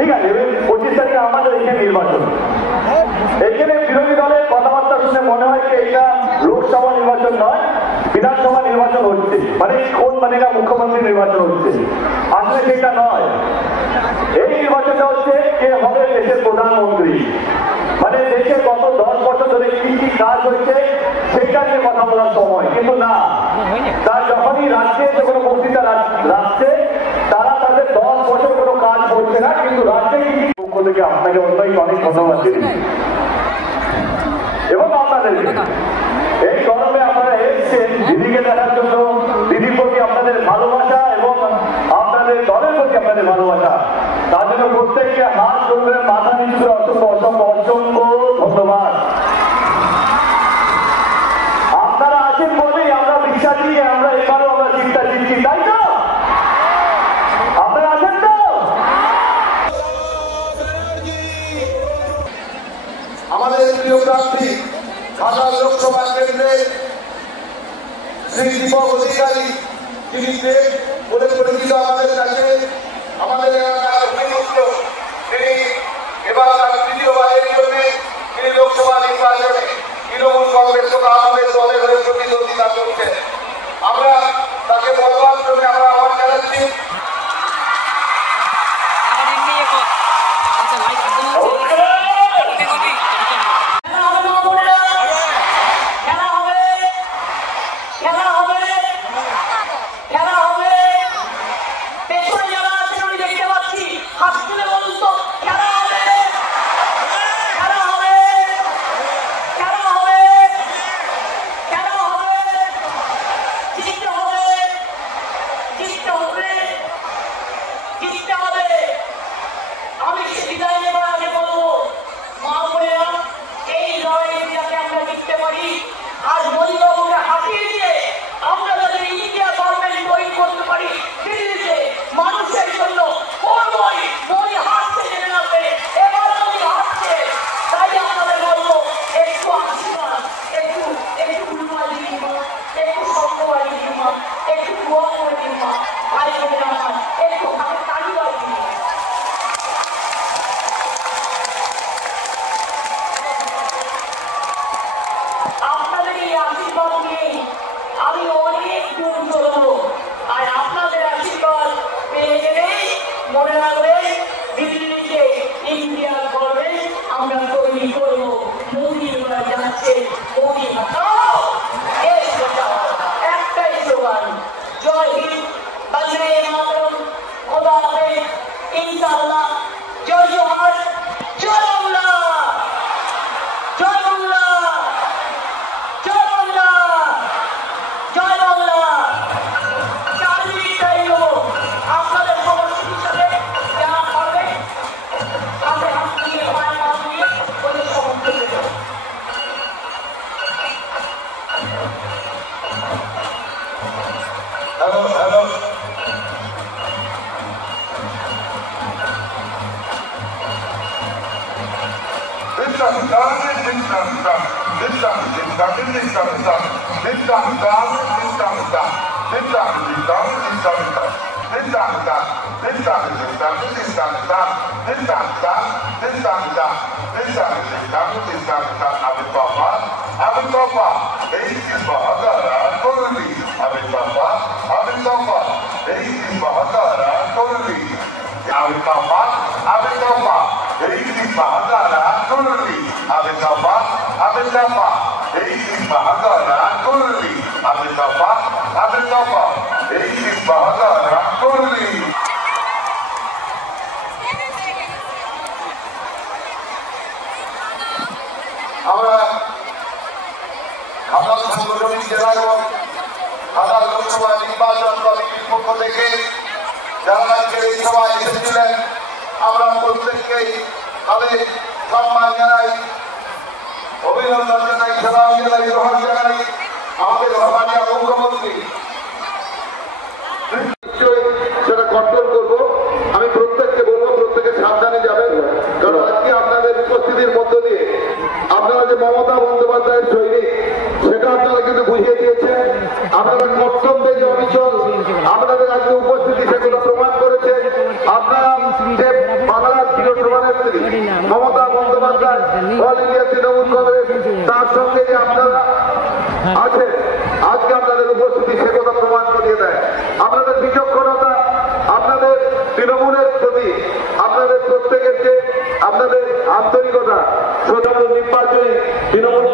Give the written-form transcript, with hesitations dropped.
ঠিক আছে, 25 তারিখে আমাদের এখানে নির্বাচন। এখানে বিরোধী দলের কথাবার্তা শুনে মনে হয় যে এটা লোকসভা নির্বাচন নয়, বিধানসভা নির্বাচন হচ্ছে, মানে কোন মানে মুখ্যমন্ত্রী নির্বাচন হচ্ছে। আসলে সেটা নয়, এই নির্বাচনটা হচ্ছে কে হবে দেশের প্রধানমন্ত্রী, মানে দেশের গত 10 বছর ধরে কি কি কাজ হচ্ছে সেটা নিয়ে কথা বলার সময়। কিন্তু না, তার যখনই রাজ্যে যে কোনো বক্তৃতা রাখছে তারা তাদের 10 বছর কোনো কাজ করছে না, কিন্তু রাজ্যে কি পক্ষ থেকে আপনাকে অনেক ধন্যবাদ দিন এবং আপনাদেরকে। এই গরমে আপনারা এসেছেন দিদিকে দেখার জন্য, দিদির প্রতি আপনাদের ভালোবাসা এবং আপনাদের দলের প্রতি আপনাদের ভালোবাসা, তার জন্য প্রত্যেককে হাত ধরে মাথা নিচু অসংখ্য অসংখ্য অসংখ্য ধন্যবাদ। আপনারা আছেন বলেই আমরা বিশ্বাস নিয়ে আমরা এবারও আমরা চিন্তা দিচ্ছি, তাই তো? আপনারা আছেন তো? আমাদের প্রিয় প্রার্থী ঘাটাল লোকসভা কেন্দ্রে শ্রী দীপক অধিকারী, যিনি বলে পরিচিত আমাদের কাছে, আমাদের এলাকার অভিযুক্ত, তিনি এবার তৃতীয়বারের জন্য তিনি লোকসভা নির্বাচনে তৃণমূল কংগ্রেস ও আমাদের দলের হয়ে প্রতিদ্বন্দ্বিতা করছেন। আমরা তাকে বলবার জন্য আমরা আহ্বান জানাচ্ছি। আমি অনেক দূর চলবো, আর আপনাদের আশীর্বাদ পেয়ে গেলেই মনে রাখবেন দিল্লিতে ইন্ডিয়ার গর্বে আমরা তৈরি করবো। মোদী যাচ্ছে, মোদী হটাও, এই একটাই স্লোগান, জয় হিন্দ, বন্দে মাতরম, খোদা হাফেজ, ইনশাআল্লাহ, জয় জোহার, জয় বাংলা, জয় বাংলা, জয় বাংলা, জয় বাংলা। 4 মিনিট টাইম দেবো আপনাদের সমস্ত হিসাবে যারা পারবে হাতে হাত দিয়ে পায়ে পা দিয়ে ওদের সমর্থন দেবো। হ্যালো হ্যালো, আমরা ঘাটাল সাংগঠনিক জেলা এবং ঘাটাল লোকসভা নির্বাচন কমিটির পক্ষ থেকে যারা আজকের এই সভায় এসেছিলেন, আমরা প্রত্যেককেই তাদের সম্মান জানাই, অভিনন্দন জানাই, সালাম জানাই, গ্রহণ জানাই। আমাদের মাননীয় মুখ্যমন্ত্রী সেটা কন্ট্রোল করবো। আমি প্রত্যেককে বলবো প্রত্যেকে সাবধানে যাবেন, কারণ আজকে আপনাদের উপস্থিতির মধ্য দিয়ে আপনারা যে মমতা বন্দ্যোপাধ্যায়ের সৈনিক সেটা আপনারা কিন্তু বুঝিয়ে দিয়েছেন। আপনারা কর্তব্যে যে অবিচল, আপনাদের আজকে উপস্থিতি সেগুলো প্রমাণ করেছে। আপনারা যে বাংলার সভানেত্রী মমতা বন্দ্যোপাধ্যায়, অল ইন্ডিয়া তৃণমূল কংগ্রেস, তার সঙ্গে যে আপনারা আছেন, আজকে আপনাদের উপস্থিতি সে কথা প্রমাণ করিয়ে দেয়। আপনাদের বিচক্ষণতা, আপনাদের তৃণমূলের প্রতি আপনাদের প্রত্যেকের যে আপনাদের আন্তরিকতা, নির্বাচনী তৃণমূল